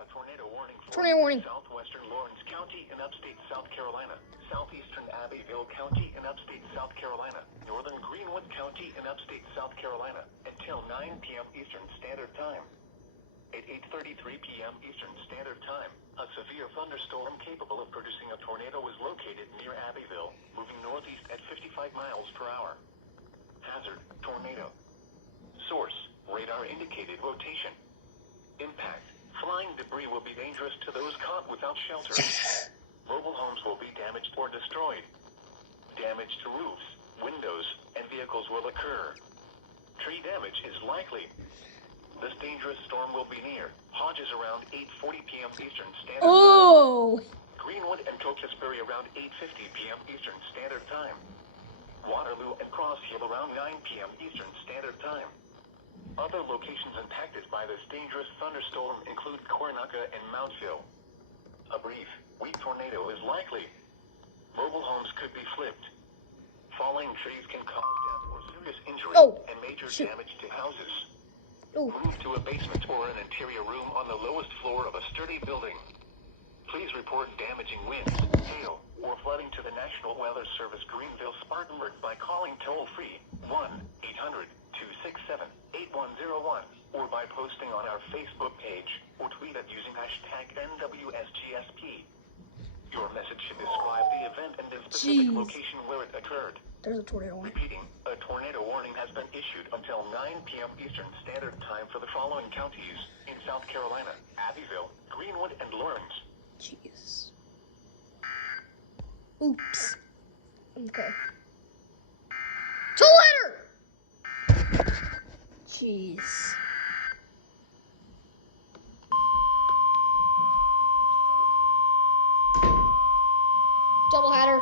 a tornado warning for Tornado warning. southwestern Lawrence County in upstate South Carolina, southeastern Abbeville County in upstate South Carolina, northern Greenwood County in upstate South Carolina, until 9 p.m. Eastern Standard Time. At 8:33 p.m. Eastern Standard Time, a severe thunderstorm capable of producing a tornado was located near Abbeville, moving northeast at 55 miles per hour. Hazard, tornado. Source, radar indicated rotation. Impact, flying debris will be dangerous to those caught without shelter. Mobile homes will be damaged or destroyed. Damage to roofs, windows, and vehicles will occur. Tree damage is likely. This dangerous storm will be near Hodges around 8:40 p.m. Eastern Standard Time. Greenwood and Cocosbury around 8:50 p.m. Eastern Standard Time. Waterloo and Cross Hill around 9 p.m. Eastern Standard Time. Other locations impacted by this dangerous thunderstorm include Coronacca and Mountville. A brief, weak tornado is likely. Mobile homes could be flipped. Falling trees can cause death or serious injury and major damage to houses. Move to a basement or an interior room on the lowest floor of a sturdy building. Please report damaging winds, hail, or flooding to the National Weather Service Greenville Spartanburg by calling toll-free 1-800-267-8101 or by posting on our Facebook page or tweet it using hashtag NWSGSP. Your message should describe the event and the specific location where it occurred. There's a tornado warning. Repeating, a tornado warning has been issued until 9 p.m. Eastern Standard Time for the following counties in South Carolina: Abbeville, Greenwood, and Lawrence. Jeez. Oops. Okay. Two-letter! Jeez. Double header.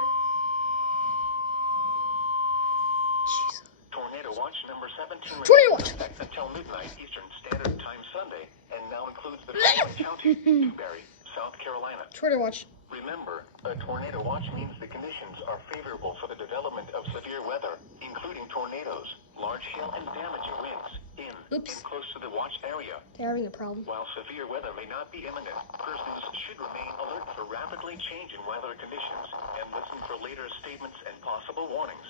Jeez. Tornado watch number 17 Tornado watch until midnight Eastern Standard Time Sunday, and now includes the following county: Newberry, South Carolina. Tornado watch. Remember, a tornado watch means the conditions are favorable for the development of severe weather, including tornadoes, large hail, and damaging winds in and close to the watch area. They're having a problem. While severe weather may not be imminent, persons should remain alert for rapidly changing weather conditions and listen for later statements and possible warnings.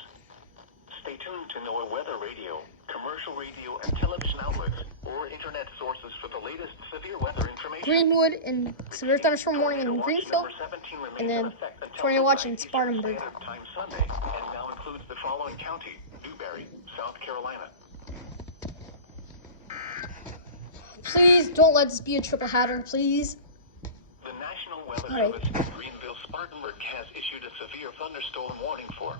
Stay tuned to NOAA weather radio, commercial radio and television outlets, or internet sources for the latest severe weather information. Greenwood and severe thunderstorm warning in Greenville, and then tornado watch in Spartanburg. Time Sunday, and now includes the following county: Newberry, South Carolina. Please don't let this be a triple header, please. The National Weather Service in Greenville, Spartanburg has issued a severe thunderstorm warning for